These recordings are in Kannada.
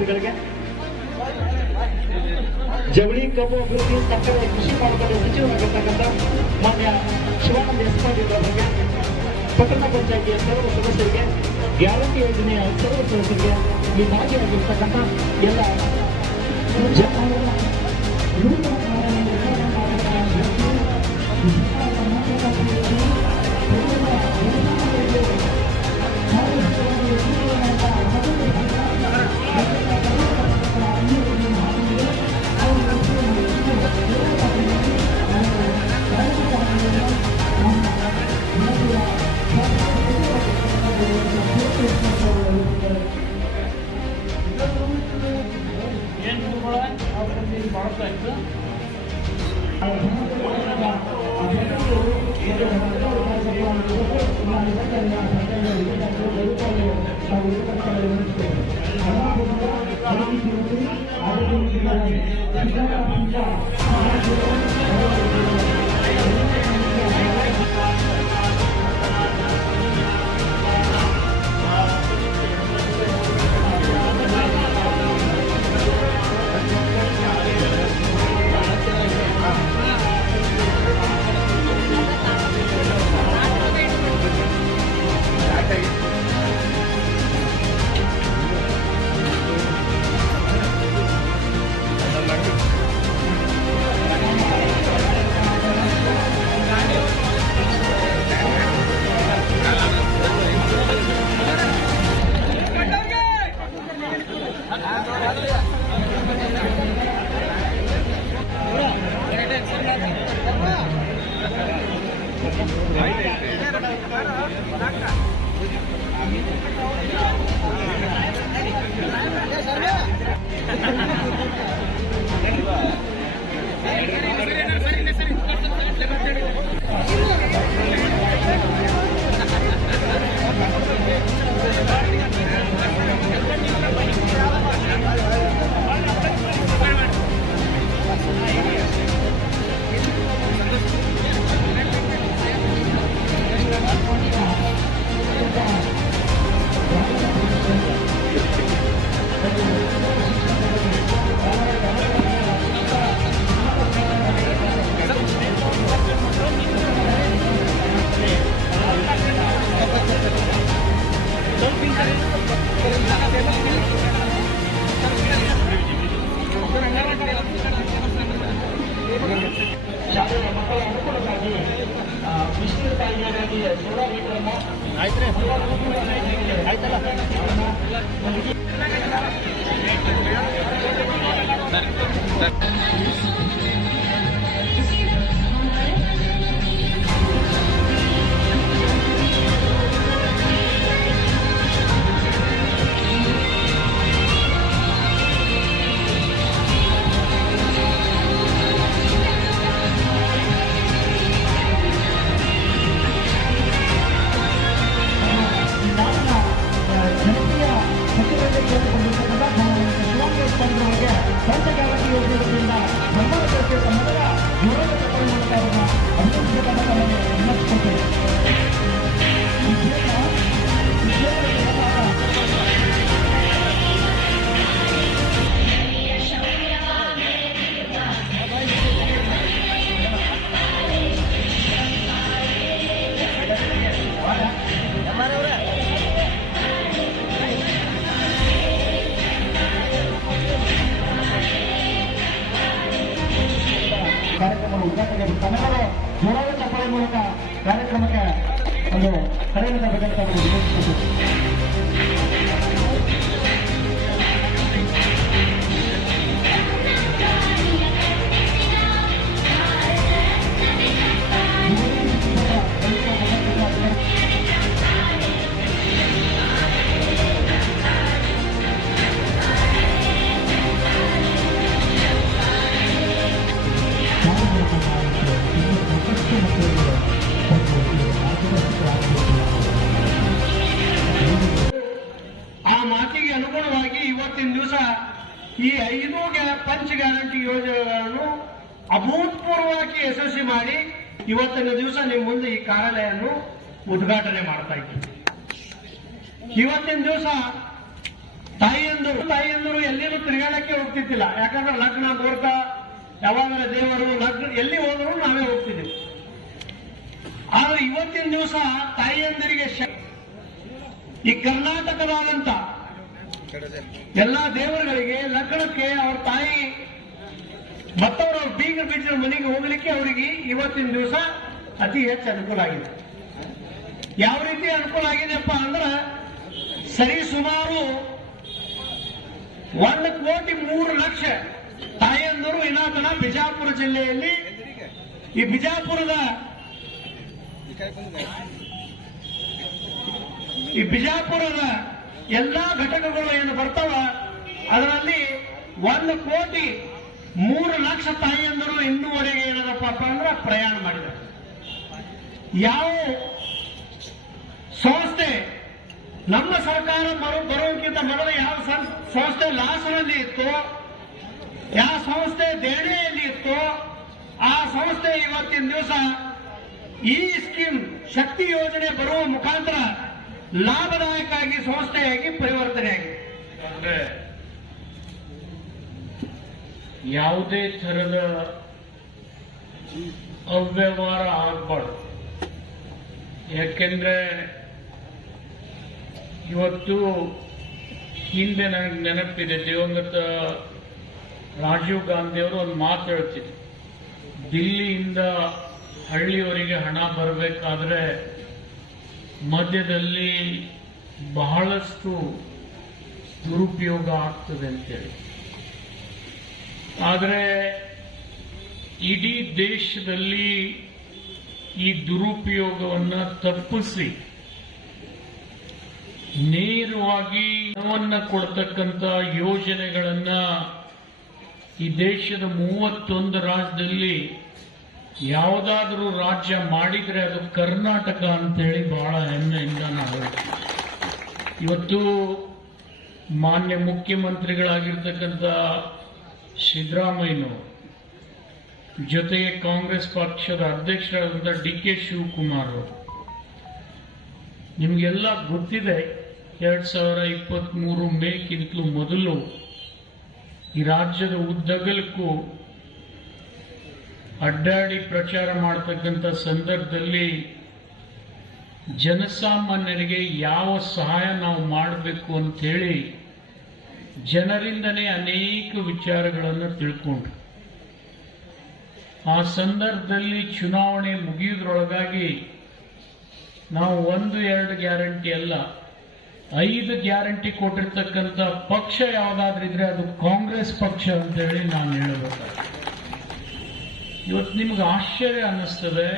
ಮುಖ್ಯಮಂತ್ರಿಗಳಿಗೆ ಜವಳಿ ಕಬ್ಬು ಅಭಿವೃದ್ಧಿ ತಕ್ಕಂಥ ಕೃಷಿ ಮಾರುಕಟ್ಟೆ ಸಚಿವರಾಗಿರ್ತಕ್ಕಂಥ ಮಾನ್ಯ ಶಿವಾನಂದ ಎಸ್ಪಾಟಿಯವರಿಗೆ ಪಟ್ಟಣ ಪಂಚಾಯಿತಿಯ ಸರ್ವ ಸದಸ್ಯರಿಗೆ ಗ್ಯಾರಂಟಿ ಯೋಜನೆಯ ಸರ್ವ ಸದಸ್ಯರಿಗೆ ಈ ಮಾಜಿಯಾಗಿರ್ತಕ್ಕಂಥ ಎಲ್ಲ ಜನ একটু Yeah, sir, yeah. 哎 ಇವತ್ತಿನ ದಿವಸ ನಿಮ್ಮ ಮುಂದೆ ಈ ಕಾರ್ಯಾಲಯವನ್ನು ಉದ್ಘಾಟನೆ ಮಾಡ್ತಾ ಇದ್ದೀವಿ ಇವತ್ತಿನ ದಿವಸ ತಾಯಿಯಂದರು ತಾಯಿಯಂದರು ಎಲ್ಲಿನೂ ತಿರುಗಾಡಕ್ಕೆ ಹೋಗ್ತಿದ್ದಿಲ್ಲ. ಯಾಕಂದ್ರೆ ಲಗ್ನ ಮುಹೂರ್ತ, ಯಾವಾಗಲ ದೇವರು ಲಗ್ನ, ಎಲ್ಲಿ ಹೋದರೂ ನಾವೇ ಹೋಗ್ತಿದ್ದೀವಿ. ಆದ್ರೆ ಇವತ್ತಿನ ದಿವಸ ತಾಯಿಯಂದರಿಗೆ ಈ ಕರ್ನಾಟಕದಾದಂತ ಎಲ್ಲಾ ದೇವರುಗಳಿಗೆ ಲಗ್ನಕ್ಕೆ ಅವ್ರ ತಾಯಿ ಮತ್ತವ್ರ ಬೀಗ ಬೀಜ ಮನೆಗೆ ಹೋಗ್ಲಿಕ್ಕೆ ಅವರಿಗೆ ಇವತ್ತಿನ ದಿವಸ ಅತಿ ಹೆಚ್ಚು ಅನುಕೂಲ ಆಗಿದೆ. ಯಾವ ರೀತಿ ಅನುಕೂಲ ಆಗಿದೆಪ್ಪ ಅಂದ್ರ ಸರಿ ಸುಮಾರು ಒಂದು ಕೋಟಿ ಮೂರು ಲಕ್ಷ ತಾಯಂದರು ಇನ್ನಾತನ ಬಿಜಾಪುರ ಜಿಲ್ಲೆಯಲ್ಲಿ ಈ ಬಿಜಾಪುರದ ಈ ಬಿಜಾಪುರದ ಎಲ್ಲಾ ಘಟಕಗಳು ಏನು ಬರ್ತಾವ ಅದರಲ್ಲಿ ಒಂದು ಕೋಟಿ ಮೂರು ಲಕ್ಷ ತಾಯಿಯಂದರು ಇನ್ನೂವರೆಗೆ ಏನದಪ್ಪ ಅಂದ್ರೆ ಪ್ರಯಾಣ ಮಾಡಿದ್ದಾರೆ ಯಾವ ಸಂಸ್ಥೆ, ನಮ್ಮ ಸರ್ಕಾರ ಮರು ಬರೋಕ್ಕಿಂತ ಮೊದಲು ಯಾವ ಸಂಸ್ಥೆ ಲಾಸ್ನಲ್ಲಿ ಇತ್ತು, ಯಾವ ಸಂಸ್ಥೆ ದೇಣಿಯಲ್ಲಿ ಇತ್ತು, ಆ ಸಂಸ್ಥೆ ಇವತ್ತಿನ ದಿವಸ ಈ ಸ್ಕೀಮ್ ಶಕ್ತಿ ಯೋಜನೆ ಬರುವ ಮುಖಾಂತರ ಲಾಭದಾಯಕವಾಗಿ ಸಂಸ್ಥೆಯಾಗಿ ಪರಿವರ್ತನೆಯಾಗಿದೆ. ಯಾವುದೇ ಥರದ ಅವ್ಯವಹಾರ ಆಗಬಾರ್ದು. ಯಾಕೆಂದ್ರೆ ಇವತ್ತು ಹಿಂದೆ ನನಗೆ ನೆನಪಿದೆ ದಿವಂಗತ ರಾಜೀವ್ ಗಾಂಧಿಯವರು ಒಂದು ಮಾತು ಹೇಳ್ತಿದ್ರು. ದಿಲ್ಲಿಯಿಂದ ಹಳ್ಳಿಯವರಿಗೆ ಹಣ ಬರಬೇಕಾದ್ರೆ ಮಧ್ಯದಲ್ಲಿ ಬಹಳಷ್ಟು ದುರುಪಯೋಗ ಆಗ್ತದೆ ಅಂತೇಳಿ. ಆದರೆ ಇಡೀ ದೇಶದಲ್ಲಿ ಈ ದುರುಪಯೋಗವನ್ನು ತಪ್ಪಿಸಿ, ನೇರವಾಗಿ ಹಣವನ್ನು ಕೊಡ್ತಕ್ಕಂಥ ಯೋಜನೆಗಳನ್ನ ಈ ದೇಶದ ಮೂವತ್ತೊಂದು ರಾಜ್ಯದಲ್ಲಿ ಯಾವುದಾದ್ರೂ ರಾಜ್ಯ ಮಾಡಿದ್ರೆ ಅದು ಕರ್ನಾಟಕ ಅಂತೇಳಿ ಬಹಳ ಹೆಮ್ಮೆಯಿಂದ ನಾವು. ಇವತ್ತು ಮಾನ್ಯ ಮುಖ್ಯಮಂತ್ರಿಗಳಾಗಿರ್ತಕ್ಕಂಥ ಸಿದ್ದರಾಮಯ್ಯನವರು. ಜೊತೆಗೆ ಕಾಂಗ್ರೆಸ್ ಪಕ್ಷದ ಅಧ್ಯಕ್ಷರಾದಂಥ ಡಿ ಕೆ ಶಿವಕುಮಾರ್ ಅವರು. ನಿಮಗೆಲ್ಲ ಗೊತ್ತಿದೆ, ಎರಡು ಸಾವಿರ ಇಪ್ಪತ್ತ್ಮೂರು ಮೇಕ್ಕಿಂತಲೂ ಮೊದಲು ಈ ರಾಜ್ಯದ ಉದ್ದಗಲಕ್ಕೂ ಅಡ್ಡಾಡಿ ಪ್ರಚಾರ ಮಾಡತಕ್ಕಂಥ ಸಂದರ್ಭದಲ್ಲಿ ಜನಸಾಮಾನ್ಯರಿಗೆ ಯಾವ ಸಹಾಯ ನಾವು ಮಾಡಬೇಕು ಅಂತೇಳಿ ಜನರಿಂದನೇ ಅನೇಕ ವಿಚಾರಗಳನ್ನು ತಿಳ್ಕೊಂಡ್ರು. ಆ ಸಂದರ್ಭದಲ್ಲಿ ಚುನಾವಣೆ ಮುಗಿಯೋದ್ರೊಳಗಾಗಿ ನಾವು ಒಂದು, ಎರಡು ಗ್ಯಾರಂಟಿ ಅಲ್ಲ, ಐದು ಗ್ಯಾರಂಟಿ ಕೊಟ್ಟಿರ್ತಕ್ಕಂಥ ಪಕ್ಷ ಯಾವುದಾದ್ರಿದ್ರೆ ಅದು ಕಾಂಗ್ರೆಸ್ ಪಕ್ಷ ಅಂತೇಳಿ ನಾನು ಹೇಳಬೇಕಾಗ್ತದೆ. ಇವತ್ತು ನಿಮ್ಗೆ ಆಶ್ಚರ್ಯ ಅನ್ನಿಸ್ತದೆ,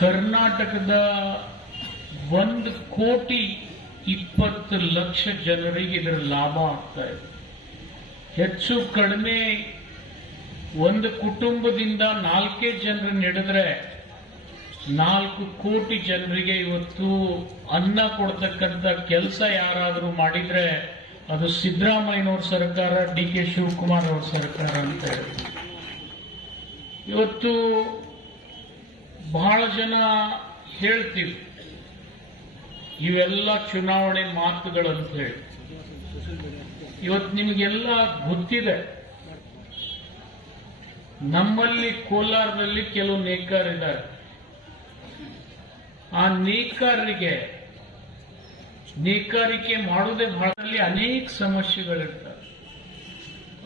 ಕರ್ನಾಟಕದ ಒಂದು ಕೋಟಿ ಇಪ್ಪತ್ತು ಲಕ್ಷ ಜನರಿಗೆ ಇದರ ಲಾಭ ಆಗ್ತಾ ಇದೆ. ಹೆಚ್ಚು ಕಡಿಮೆ ಒಂದು ಕುಟುಂಬದಿಂದ ನಾಲ್ಕೇ ಜನರು ನಡೆದ್ರೆ ನಾಲ್ಕು ಕೋಟಿ ಜನರಿಗೆ ಇವತ್ತು ಅನ್ನ ಕೊಡ್ತಕ್ಕಂಥ ಕೆಲಸ ಯಾರಾದರೂ ಮಾಡಿದ್ರೆ ಅದು ಸಿದ್ದರಾಮಯ್ಯನವ್ರ ಸರ್ಕಾರ, ಡಿ ಕೆ ಶಿವಕುಮಾರ್ ಅವ್ರ ಸರ್ಕಾರ ಅಂತ ಹೇಳಿ. ಇವತ್ತು ಬಹಳ ಜನ ಹೇಳ್ತೀವಿ ಇವೆಲ್ಲ ಚುನಾವಣೆ ಮಾತುಗಳಂತ ಹೇಳಿ. ಇವತ್ತು ನಿಮಗೆಲ್ಲ ಗೊತ್ತಿದೆ. ನಮ್ಮಲ್ಲಿ ಕೋಲಾರದಲ್ಲಿ ಕೆಲವು ನೇಕಾರಿದ್ದಾರೆ ಆ ನೇಕಾರರಿಗೆ ನೇಕಾರಿಕೆ ಮಾಡೋದೇ ಭಾಗದಲ್ಲಿ ಅನೇಕ ಸಮಸ್ಯೆಗಳಿರ್ತವೆ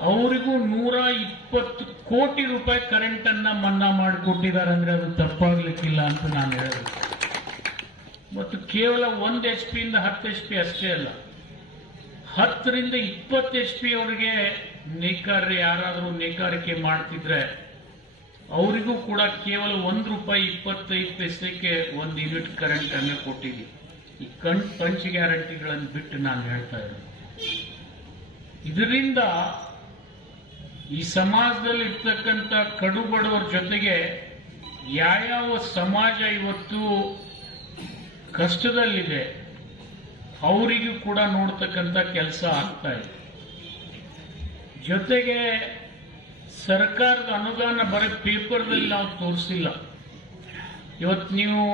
ಅವರಿಗೂ ನೂರ ಇಪ್ಪತ್ತು ಕೋಟಿ ರೂಪಾಯಿ ಕರೆಂಟ್ ಅನ್ನ ಮನ್ನಾ ಮಾಡಿಕೊಟ್ಟಿದ್ದಾರೆ ಅಂದ್ರೆ ಅದು ತಪ್ಪಾಗ್ಲಿಕ್ಕಿಲ್ಲ ಅಂತ ನಾನು ಹೇಳಿದೆ. ಮತ್ತು ಕೇವಲ ಒಂದು ಎಚ್ ಪಿ ಇಂದ ಹತ್ತು ಎಚ್ ಪಿ ಅಷ್ಟೇ ಅಲ್ಲ. ಹತ್ತರಿಂದ ಇಪ್ಪತ್ತು ಎಚ್ ಪಿ ಅವರಿಗೆ ನೇಕಾರರು ಯಾರಾದರೂ ನೇಕಾರಿಕೆ ಮಾಡ್ತಿದ್ರೆ ಅವರಿಗೂ ಕೂಡ ಕೇವಲ ಒಂದು ರೂಪಾಯಿ ಇಪ್ಪತ್ತೈದು ಪೈಸೆಗೆ ಒಂದು ಯೂನಿಟ್ ಕರೆಂಟ್ ಅನ್ನು ಕೊಟ್ಟಿದ್ವಿ ಈ ಕಣ್ ಪಂಚ್ ಗ್ಯಾರಂಟಿಗಳನ್ನು ಬಿಟ್ಟು ನಾನು ಹೇಳ್ತಾ ಇದ್ದೀನಿ ಇದರಿಂದ ಈ ಸಮಾಜದಲ್ಲಿ ಇರ್ತಕ್ಕಂಥ ಕಡುಬಡವರ ಜೊತೆಗೆ ಯಾವ್ಯಾವ ಸಮಾಜ ಇವತ್ತು ಕಷ್ಟದಲ್ಲಿದೆ. ಅವರಿಗೂ ಕೂಡ ನೋಡ್ತಕ್ಕಂಥ ಕೆಲಸ ಆಗ್ತಾ ಇದೆ. ಜೊತೆಗೆ ಸರ್ಕಾರದ ಅನುದಾನ ಬರೀ ಪೇಪರ್ದಲ್ಲಿ ನಾವು ತೋರಿಸಿಲ್ಲ. ಇವತ್ತು ನೀವು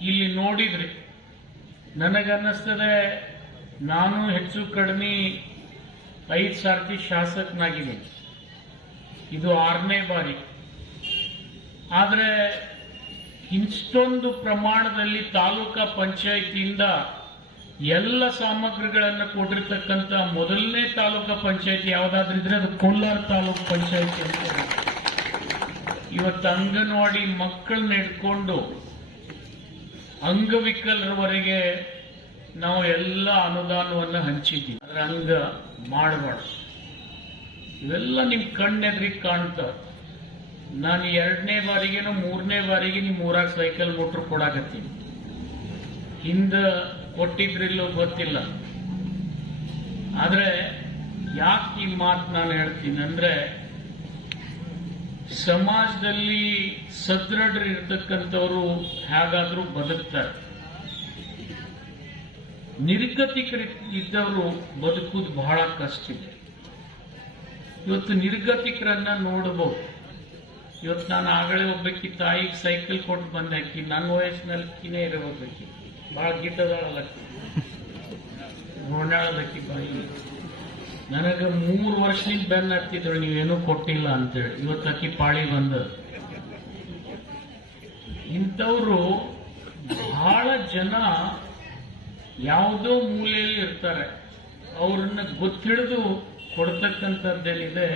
ಇಲ್ಲಿ ನೋಡಿದ್ರಿ ನನಗನ್ನಿಸ್ತದೆ ನಾನು ಹೆಚ್ಚು ಕಡಿಮೆ ಐದು ಸಾರ್ತಿ ಶಾಸಕನಾಗಿದ್ದೀನಿ. ಇದು ಆರನೇ ಬಾರಿ. ಆದರೆ ಇಷ್ಟೊಂದು ಪ್ರಮಾಣದಲ್ಲಿ ತಾಲೂಕಾ ಪಂಚಾಯಿತಿಯಿಂದ ಎಲ್ಲ ಸಾಮಗ್ರಿಗಳನ್ನು ಕೊಟ್ಟಿರ್ತಕ್ಕಂಥ ಮೊದಲನೇ ತಾಲೂಕಾ ಪಂಚಾಯಿತಿ ಯಾವುದಾದ್ರೂ ಇದ್ರೆ ಅದು ಕೋಲಾರ ತಾಲೂಕು ಪಂಚಾಯಿತಿ ಅಂತ. ಇವತ್ತು ಅಂಗನವಾಡಿ ಮಕ್ಕಳನ್ನ ಇಟ್ಕೊಂಡು ಅಂಗವಿಕಲರವರೆಗೆ ನಾವು ಎಲ್ಲ ಅನುದಾನವನ್ನು ಹಂಚಿದ್ದೀವಿ ಅದರ ಅಂಗ ಮಾಡಬಾರ್ದು ಇವೆಲ್ಲ ನಿಮ್ಮ ಕಣ್ಣೆದ್ರಿಗೆ ಕಾಣ್ತಾವ ನಾನು ಎರಡನೇ ಬಾರಿಗೇನೋ ಮೂರನೇ ಬಾರಿಗೆ ನಿಮ್ ಊರಾಗ ಸೈಕಲ್ ಮೋಟ್ರ್ ಕೊಡಾಕತ್ತೀನಿ. ಹಿಂದ ಕೊಟ್ಟಿದ್ರಿಲ್ಲೋ ಗೊತ್ತಿಲ್ಲ. ಆದ್ರೆ ಯಾಕೆ ಈ ಮಾತು ನಾನು ಹೇಳ್ತೀನಿ ಅಂದ್ರೆ ಸಮಾಜದಲ್ಲಿ ಸದೃಢರಿರ್ತಕ್ಕಂಥವ್ರು ಹೇಗಾದ್ರೂ ಬದುಕ್ತಾರೆ. ನಿರ್ಗತಿಕರಿ ಇದ್ದವರು ಬದುಕುದು ಬಹಳ ಕಷ್ಟ ಇದೆ. ಇವತ್ತು ನಿರ್ಗತಿಕರನ್ನ ನೋಡಬಹುದು ಇವತ್ತು ನಾನು ಆಗಲೇ ಒಬ್ಬಾಕಿ ತಾಯಿಗೆ ಸೈಕಲ್ ಕೊಟ್ಟು ಬಂದೆ ಆಕಿ ನನ್ನ ವಯಸ್ಸಿನಲ್ಲಿ ಕಿನೇ ಇರಬೇಕಿ ಲಕ್ಷ್ಮಿ ಗಿಟ್ಟದಾಳಲ್ಲಕ್ಕಿ ನೋಡಾಳದಕ್ಕಿ ಬಾಯಿ ನನಗೆ ಮೂರು ವರ್ಷದಿಂದ ಬೆನ್ನ ಹತ್ತಿದ್ರು. ನೀವೇನೂ ಕೊಟ್ಟಿಲ್ಲ ಅಂತೇಳಿ. ಇವತ್ತು ಅಕ್ಕಿ ಪಾಳಿ ಬಂದ ಇಂಥವ್ರು ಬಹಳ ಜನ ಯಾವುದೋ ಮೂಲೆಯಲ್ಲಿ ಇರ್ತಾರೆ. ಅವ್ರನ್ನ ಗೊತ್ತಿಡಿದು ಕೊಡ್ತಕ್ಕಂಥದ್ದೇನಿದೆ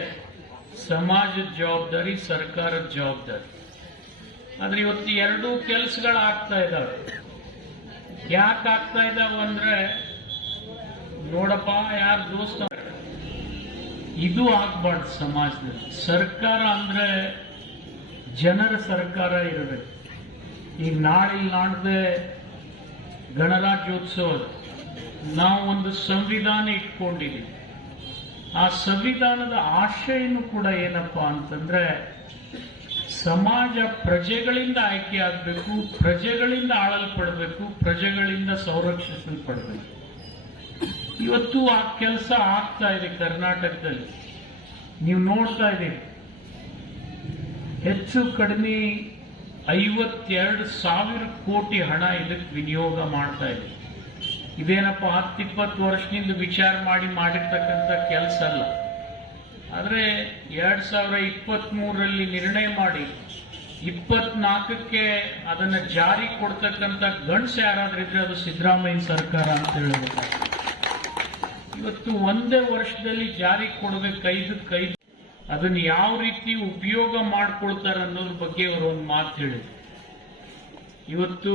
ಸಮಾಜದ ಜವಾಬ್ದಾರಿ, ಸರ್ಕಾರದ ಜವಾಬ್ದಾರಿ. ಆದ್ರೆ ಇವತ್ತು ಎರಡೂ ಕೆಲಸಗಳು ಆಗ್ತಾ ಇದಾವೆ ಯಾಕೆ ಆಗ್ತಾ ಇದಾವ ಅಂದ್ರೆ, ನೋಡಪ್ಪ, ಯಾರು ದೋಸ್ತ? ಇದು ಆಗ್ಬಾರ್ದು ಸಮಾಜದಲ್ಲಿ. ಸರ್ಕಾರ ಅಂದ್ರೆ ಜನರ ಸರ್ಕಾರ ಇರಬೇಕು. ಈಗ ನಾಳೆ ನಾಡ್ದೆ ಗಣರಾಜ್ಯೋತ್ಸವ. ನಾವು ಒಂದು ಸಂವಿಧಾನ ಇಟ್ಕೊಂಡಿದ್ದೀವಿ ಆ ಸಂವಿಧಾನದ ಆಶಯನೂ ಕೂಡ ಏನಪ್ಪ ಅಂತಂದ್ರೆ ಸಮಾಜ ಪ್ರಜೆಗಳಿಂದ ಆಯ್ಕೆ ಆಗಬೇಕು, ಪ್ರಜೆಗಳಿಂದ ಆಳಲ್ಪಡಬೇಕು, ಪ್ರಜೆಗಳಿಂದ ಸಂರಕ್ಷಿಸಲ್ಪಡಬೇಕು. ಇವತ್ತು ಆ ಕೆಲಸ ಆಗ್ತಾ ಇದೆ ಕರ್ನಾಟಕದಲ್ಲಿ. ನೀವು ನೋಡ್ತಾ ಇದ್ದೀರಿ. ಹೆಚ್ಚು ಕಡಿಮೆ ಐವತ್ತೆರಡು ಸಾವಿರ ಕೋಟಿ ಹಣ ಇದಕ್ಕೆ ವಿನಿಯೋಗ ಮಾಡ್ತಾ ಇದೆ ಇದೇನಪ್ಪ ಹತ್ತಿಪ್ಪತ್ತು ವರ್ಷದಿಂದ ವಿಚಾರ ಮಾಡಿ ಮಾಡಿರ್ತಕ್ಕಂಥ ಕೆಲಸ ಅಲ್ಲ. ಆದರೆ ಎರಡು ಸಾವಿರ ಇಪ್ಪತ್ತ್ಮೂರರಲ್ಲಿ ನಿರ್ಣಯ ಮಾಡಿ ಇಪ್ಪತ್ನಾಲ್ಕಕ್ಕೆ ಅದನ್ನ ಜಾರಿ ಕೊಡ್ತಕ್ಕಂಥ ಗಂಡ್ಸ್ ಯಾರಾದ್ರೂ ಇದ್ರೆ ಅದು ಸಿದ್ದರಾಮಯ್ಯ ಸರ್ಕಾರ ಅಂತ ಹೇಳಬೇಕು ಇವತ್ತು ಒಂದೇ ವರ್ಷದಲ್ಲಿ ಜಾರಿ ಕೊಡಬೇಕು ಕೈದು ಕೈ ಅದನ್ನ ಯಾವ ರೀತಿ ಉಪಯೋಗ ಮಾಡ್ಕೊಳ್ತಾರೆ ಅನ್ನೋದ್ರ ಬಗ್ಗೆ ಅವರು ಒಂದು ಮಾತು ಹೇಳಿದ್ರು. ಇವತ್ತು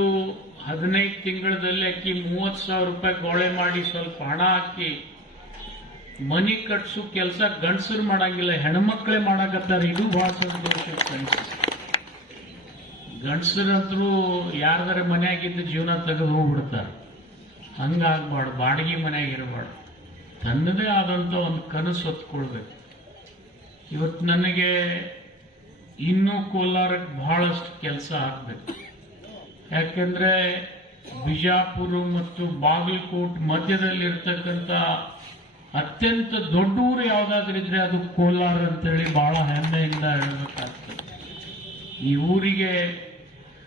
ಹದಿನೈದು ತಿಂಗಳಲ್ಲಿ ಅಕ್ಕಿ ಮೂವತ್ತು ಸಾವಿರ ರೂಪಾಯಿ ಗೋಳೆ ಮಾಡಿ ಸ್ವಲ್ಪ ಹಣ ಹಾಕಿ ಮನಿ ಕಟ್ಸು, ಕೆಲಸ ಗಂಡಸರು ಮಾಡಂಗಿಲ್ಲ, ಹೆಣ್ಮಕ್ಳೇ ಮಾಡಕತ್ತಾರೆ. ಇದು ಬಹಳ ಸಂತೋಷ ಗಂಡಸರಂತರೂ ಯಾರ್ದಾರ ಮನೆಯಾಗಿದ್ದು ಜೀವನ ತೆಗೆದು ಹೋಗ್ಬಿಡ್ತಾರೆ. ಹಂಗಾಗ್ಬಾರ್ದು, ಬಾಡಿಗೆ ಮನೆಯಾಗ ಇರಬಾರ್ದು. ತನ್ನದೇ ಆದಂತ ಒಂದು ಕನಸು ಹೊತ್ಕೊಳ್ಬೇಕು. ಇವತ್ತು ನನಗೆ ಇನ್ನೂ ಕೋಲಾರಕ್ಕೆ ಬಹಳಷ್ಟು ಕೆಲಸ ಆಗ್ಬೇಕು. ಯಾಕೆಂದ್ರೆ ಬಿಜಾಪುರ ಮತ್ತು ಬಾಗಲಕೋಟ್ ಮಧ್ಯದಲ್ಲಿರ್ತಕ್ಕಂಥ ಅತ್ಯಂತ ದೊಡ್ಡ ಊರು ಯಾವುದಾದ್ರೂ ಇದ್ರೆ ಅದು ಕೋಲಾರ ಅಂತೇಳಿ ಬಹಳ ಹೆಮ್ಮೆಯಿಂದ ಹೇಳಬೇಕಾಗ್ತದೆ. ಈ ಊರಿಗೆ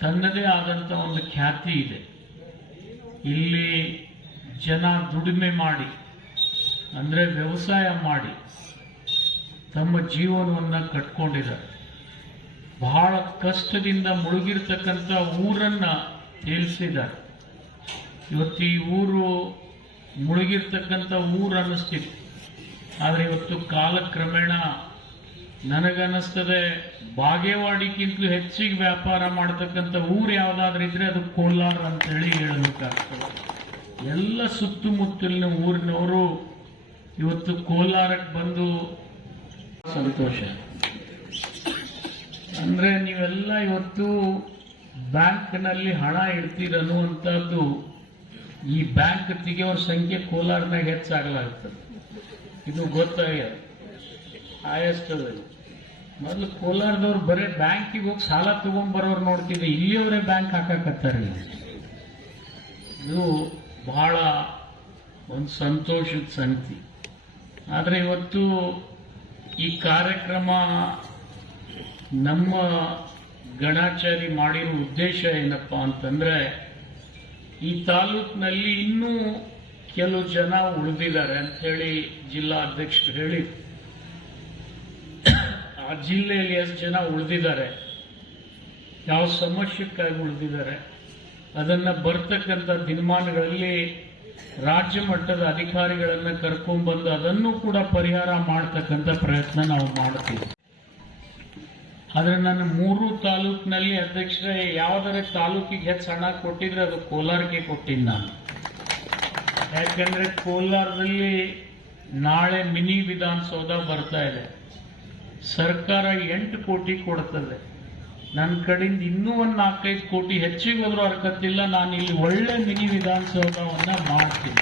ತನ್ನದೇ ಆದಂತ ಒಂದು ಖ್ಯಾತಿ ಇದೆ. ಇಲ್ಲಿ ಜನ ದುಡಿಮೆ ಮಾಡಿ, ಅಂದ್ರೆ ವ್ಯವಸಾಯ ಮಾಡಿ ತಮ್ಮ ಜೀವನವನ್ನ ಕಟ್ಕೊಂಡಿದ್ದಾರೆ. ಬಹಳ ಕಷ್ಟದಿಂದ ಮುಳುಗಿರ್ತಕ್ಕಂಥ ಊರನ್ನ ತಿಳಿಸಿದ್ದಾರೆ ಇವತ್ತು ಈ ಊರು ಮುಳುಗಿರ್ತಕ್ಕಂಥ ಊರು ಅನ್ನಿಸ್ತಿತ್ತು ಆದರೆ ಇವತ್ತು ಕಾಲಕ್ರಮೇಣ ನನಗನ್ನಿಸ್ತದೆ, ಬಾಗೇವಾಡಿಗಿಂತಲೂ ಹೆಚ್ಚಿಗೆ ವ್ಯಾಪಾರ ಮಾಡ್ತಕ್ಕಂಥ ಊರು ಯಾವುದಾದ್ರೂ ಇದ್ರೆ ಅದು ಕೋಲಾರ ಅಂತೇಳಿ ಹೇಳಬೇಕಾಗ್ತದೆ ಎಲ್ಲ ಸುತ್ತಮುತ್ತಲಿನ ಊರಿನವರು ಇವತ್ತು ಕೋಲಾರಕ್ಕೆ ಬಂದು ಸಂತೋಷ. ಅಂದ್ರೆ ನೀವೆಲ್ಲ ಇವತ್ತು ಬ್ಯಾಂಕ್ನಲ್ಲಿ ಹಣ ಇಡ್ತೀರ ಅನ್ನುವಂಥದ್ದು ಈ ಬ್ಯಾಂಕ್ ತೆಗೆಯೋರ ಸಂಖ್ಯೆ ಕೋಲಾರನಾಗ ಹೆಚ್ಚಾಗಲಾಗ್ತದೆ. ಇದು ಗೊತ್ತಾಗ್ಯದ. ಆಯಸ್ತದಲ್ಲಿ ಮೊದಲು ಕೋಲಾರದವ್ರು ಬರೀ ಬ್ಯಾಂಕಿಗೆ ಹೋಗಿ ಸಾಲ ತಗೊಂಡ್ಬರೋರು ನೋಡ್ತಿದ್ದೆ. ಇಲ್ಲಿಯವರೇ ಬ್ಯಾಂಕ್ ಹಾಕಕತ್ತಾರೆ ಇದು ಬಹಳ ಒಂದು ಸಂತೋಷದ ಸಂಗತಿ. ಆದರೆ ಇವತ್ತು ಈ ಕಾರ್ಯಕ್ರಮ ನಮ್ಮ ಗಣಾಚಾರಿ ಮಾಡಿರೋ ಉದ್ದೇಶ ಏನಪ್ಪ ಅಂತಂದ್ರೆ, ಈ ತಾಲೂಕಿನಲ್ಲಿ ಇನ್ನೂ ಕೆಲವು ಜನ ಉಳಿದಿದ್ದಾರೆ ಅಂತ ಹೇಳಿ ಜಿಲ್ಲಾ ಅಧ್ಯಕ್ಷರು ಹೇಳಿ ಆ ಜಿಲ್ಲೆಯಲ್ಲಿ ಎಷ್ಟು ಜನ ಉಳಿದಿದ್ದಾರೆ, ಯಾವ ಸಮಸ್ಯೆಕ್ಕಾಗಿ ಉಳಿದಿದ್ದಾರೆ, ಅದನ್ನ ಬರ್ತಕ್ಕಂಥ ದಿನಮಾನಗಳಲ್ಲಿ ರಾಜ್ಯ ಮಟ್ಟದ ಅಧಿಕಾರಿಗಳನ್ನ ಕರ್ಕೊಂಡ್ಬಂದು ಅದನ್ನು ಕೂಡ ಪರಿಹಾರ ಮಾಡ್ತಕ್ಕಂಥ ಪ್ರಯತ್ನ ನಾವು ಮಾಡ್ತೀವಿ. ಆದ್ರೆ ನಾನು ಮೂರು ತಾಲೂಕಿನಲ್ಲಿ ಅಧ್ಯಕ್ಷರೇ, ಯಾವ್ದಾರ ತಾಲೂಕಿಗೆ ಹೆಚ್ಚು ಹಣ ಕೊಟ್ಟಿದ್ರೆ ಅದು ಕೋಲಾರಕ್ಕೆ ಕೊಟ್ಟಿದ್ದು ನಾನು. ಯಾಕಂದರೆ ಕೋಲಾರದಲ್ಲಿ ನಾಳೆ ಮಿನಿ ವಿಧಾನಸೌಧ ಬರ್ತಾ ಇದೆ. ಸರ್ಕಾರ ಎಂಟು ಕೋಟಿ ಕೊಡ್ತದೆ. ನನ್ನ ಕಡೆಯಿಂದ ಇನ್ನೂ ಒಂದು ನಾಲ್ಕೈದು ಕೋಟಿ ಹೆಚ್ಚಿಗೆ ಹೋದ್ರೂ ಹರ್ಕತ್ತಿಲ್ಲ ನಾನು ಇಲ್ಲಿ ಒಳ್ಳೆ ಮಿನಿ ವಿಧಾನಸೌಧವನ್ನು ಮಾಡ್ತೀನಿ.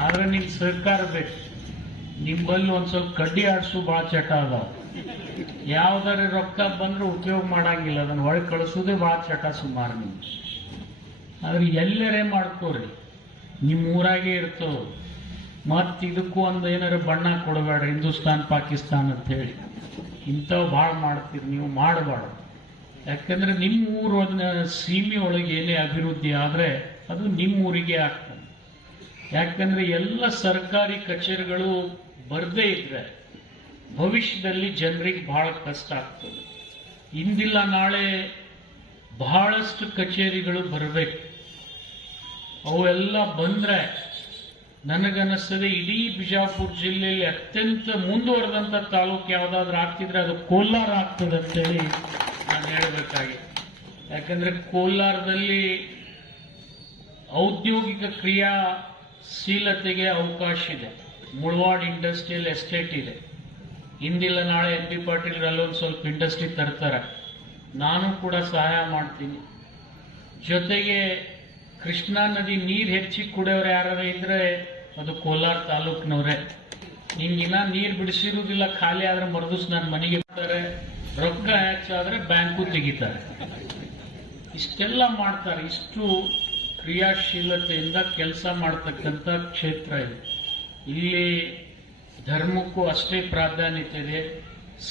ಆದರೆ ನಿಮ್ಮ ಸರ್ಕಾರ ಬೇಕು. ನಿಮ್ಮಲ್ಲಿ ಒಂದು ಸ್ವಲ್ಪ ಕಡ್ಡಿ ಆಡ್ಸು, ಭಾಳ ಚಟ ಅದ ಯಾವ್ದಾರ ರೊಕ್ಕ ಬಂದ್ರೆ ಉಪಯೋಗ ಮಾಡಂಗಿಲ್ಲ. ಅದನ್ನ ಒಳಗೆ ಕಳಿಸೋದೇ ಭಾಳ ಚಟ ಸುಮಾರು ನೀವು ಆದ್ರೆ ಎಲ್ಲರೇ ಮಾಡ್ಕೋರಿ. ನಿಮ್ಮ ಊರಾಗೆ ಇರ್ತವ ಮತ್ ಇದಕ್ಕೂ ಒಂದು ಏನಾರ ಬಣ್ಣ ಕೊಡಬೇಡ ಹಿಂದೂಸ್ತಾನ್, ಪಾಕಿಸ್ತಾನ್ ಅಂತ ಹೇಳಿ. ಇಂಥವು ಭಾಳ ಮಾಡ್ತೀರಿ, ನೀವು ಮಾಡಬಾರ್ದು. ಯಾಕಂದ್ರೆ ನಿಮ್ಮ ಊರು ಸೀಮೆ ಒಳಗೆ ಏನೇ ಅಭಿವೃದ್ಧಿ ಆದ್ರೆ ಅದು ನಿಮ್ಮ ಊರಿಗೆ ಆಗ್ತದೆ. ಯಾಕಂದ್ರೆ ಎಲ್ಲ ಸರ್ಕಾರಿ ಕಚೇರಿಗಳು ಬರದೇ ಇದ್ರೆ ಭವಿಷ್ಯದಲ್ಲಿ ಜನರಿಗೆ ಬಹಳ ಕಷ್ಟ ಆಗ್ತದೆ. ಇಂದಿಲ್ಲ, ನಾಳೆ ಬಹಳಷ್ಟು ಕಚೇರಿಗಳು ಬರಬೇಕು. ಅವೆಲ್ಲ ಬಂದರೆ ನನಗನ್ನಿಸ್ತದೆ ಇಡೀ ಬಿಜಾಪುರ ಜಿಲ್ಲೆಯಲ್ಲಿ ಅತ್ಯಂತ ಮುಂದುವರೆದಂಥ ತಾಲೂಕು ಯಾವುದಾದ್ರೂ ಆಗ್ತಿದ್ರೆ ಅದು ಕೋಲಾರ ಆಗ್ತದೆ ಅಂತೇಳಿ ನಾನು ಹೇಳಬೇಕಾಗಿದೆ. ಯಾಕಂದರೆ ಕೋಲಾರದಲ್ಲಿ ಔದ್ಯೋಗಿಕ ಕ್ರಿಯಾಶೀಲತೆಗೆ ಅವಕಾಶ ಇದೆ. ಮುಳವಾಡ್ ಇಂಡಸ್ಟ್ರಿಯಲ್ ಎಸ್ಟೇಟ್ ಇದೆ. ಹಿಂದಿಲ್ಲ ನಾಳೆ ಎಂ ಬಿ ಪಾಟೀಲ್ ಅಲ್ಲೊಂದು ಸ್ವಲ್ಪ ಇಂಡಸ್ಟ್ರಿ ತರ್ತಾರೆ. ನಾನು ಕೂಡ ಸಹಾಯ ಮಾಡ್ತೀನಿ. ಜೊತೆಗೆ ಕೃಷ್ಣಾ ನದಿ ನೀರು ಹೆಚ್ಚಿ ಕುಡಿಯೋರು ಯಾರು ಇದ್ರೆ ಅದು ಕೋಲಾರ ತಾಲೂಕಿನವ್ರೆ. ನಿಮ್ಗಿನ್ನ ನೀರು ಬಿಡಿಸಿರುವುದಿಲ್ಲ, ಖಾಲಿ ಆದ್ರೆ ಮರುದಿವ್ಸ ನನ್ನ ಮನೆಗೆ ಬರ್ತಾರೆ. ರೊಕ್ಕ ಹೆಚ್ಚಾದ್ರೆ ಬ್ಯಾಂಕು ತೆಗಿತಾರೆ. ಇಷ್ಟೆಲ್ಲ ಮಾಡ್ತಾರೆ. ಇಷ್ಟು ಕ್ರಿಯಾಶೀಲತೆಯಿಂದ ಕೆಲಸ ಮಾಡ್ತಕ್ಕಂಥ ಕ್ಷೇತ್ರ ಇದು. ಇಲ್ಲಿ ಧರ್ಮಕ್ಕೂ ಅಷ್ಟೇ ಪ್ರಾಧಾನ್ಯತೆ ಇದೆ.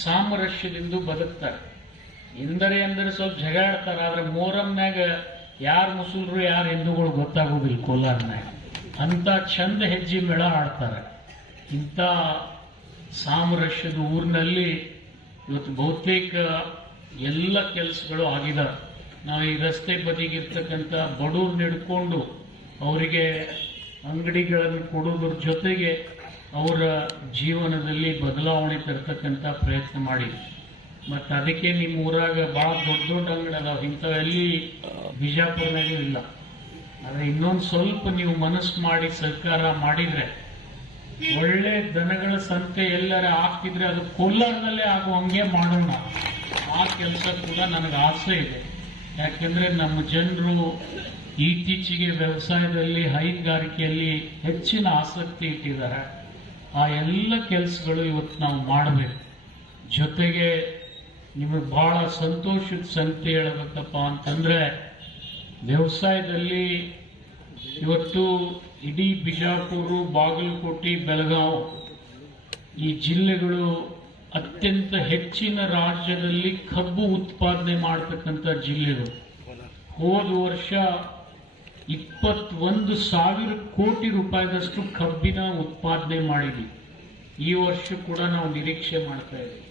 ಸಾಮರಸ್ಯದಿಂದ ಬದುಕ್ತಾರೆ. ಎಂದರೆ ಅಂದರೆ ಸ್ವಲ್ಪ ಜಗಾಡ್ತಾರೆ ಆದರೆ ಮೋರಮ್ನಾಗ ಯಾರು ಮುಸುಲ್ರು, ಯಾರು ಹಿಂದೂಗಳು ಗೊತ್ತಾಗೋದಿಲ್ಲ ಕೋಲಾರನಾಗ ಅಂಥ ಚಂದ ಹೆಜ್ಜೆ ಮೇಳ ಆಡ್ತಾರೆ. ಇಂಥ ಸಾಮರಸ್ಯದ ಊರಿನಲ್ಲಿ ಇವತ್ತು ಬಹುತೇಕ ಎಲ್ಲ ಕೆಲಸಗಳು ಆಗಿದಾವೆ. ನಾವು ಈ ರಸ್ತೆ ಬದಿಗಿರ್ತಕ್ಕಂಥ ಬಡವ್ರು ಹಿಡ್ಕೊಂಡು ಅವರಿಗೆ ಅಂಗಡಿಗಳನ್ನು ಕೊಡೋದ್ರ ಜೊತೆಗೆ ಅವರ ಜೀವನದಲ್ಲಿ ಬದಲಾವಣೆ ತರ್ತಕ್ಕಂಥ ಪ್ರಯತ್ನ ಮಾಡಿ ಮತ್ತು ಅದಕ್ಕೆ ನಿಮ್ಮ ಊರಾಗ ಭಾಳ ದೊಡ್ಡ ದೊಡ್ಡ ಅಂಗಡಿ ಅದಾವೆ ಇಂಥವೆಲ್ಲಿ ಬಿಜಾಪುರನಾಗೂ ಇಲ್ಲ. ಆದರೆ ಇನ್ನೊಂದು ಸ್ವಲ್ಪ ನೀವು ಮನಸ್ಸು ಮಾಡಿ, ಸರ್ಕಾರ ಮಾಡಿದರೆ, ಒಳ್ಳೆ ದನಗಳ ಸಂತೆ ಎಲ್ಲರ ಆಗ್ತಿದ್ರೆ ಅದು ಕೋಲಾರದಲ್ಲೇ ಆಗೋ ಹಂಗೆ ಮಾಡೋಣ. ಆ ಕೆಲಸ ಕೂಡ ನನಗೆ ಆಸೆ ಇದೆ. ಯಾಕೆಂದರೆ ನಮ್ಮ ಜನರು ಇತ್ತೀಚೆಗೆ ವ್ಯವಸಾಯದಲ್ಲಿ ಹೈನುಗಾರಿಕೆಯಲ್ಲಿ ಹೆಚ್ಚಿನ ಆಸಕ್ತಿ ಇಟ್ಟಿದ್ದಾರೆ. ಆ ಎಲ್ಲ ಕೆಲಸಗಳು ಇವತ್ತು ನಾವು ಮಾಡಬೇಕು. ಜೊತೆಗೆ ನಿಮಗೆ ಬಹಳ ಸಂತೋಷದ ಸಂತಿ ಹೇಳಬೇಕಪ್ಪ ಅಂತಂದರೆ, ವ್ಯವಸಾಯದಲ್ಲಿ ಇವತ್ತು ಇಡೀ ಬಿಜಾಪುರ, ಬಾಗಲಕೋಟೆ, ಬೆಳಗಾವ್ ಈ ಜಿಲ್ಲೆಗಳು ಅತ್ಯಂತ ಹೆಚ್ಚಿನ ರಾಜ್ಯದಲ್ಲಿ ಕಬ್ಬು ಉತ್ಪಾದನೆ ಮಾಡತಕ್ಕಂಥ ಜಿಲ್ಲೆಗಳು. ಹೋದ ವರ್ಷ ಇಪ್ಪತ್ತೊಂದು ಸಾವಿರ ಕೋಟಿ ರೂಪಾಯಿದಷ್ಟು ಕಬ್ಬಿನ ಉತ್ಪಾದನೆ ಮಾಡಿದ್ವಿ. ಈ ವರ್ಷ ಕೂಡ ನಾವು ನಿರೀಕ್ಷೆ ಮಾಡ್ತಾ ಇದ್ದೀವಿ.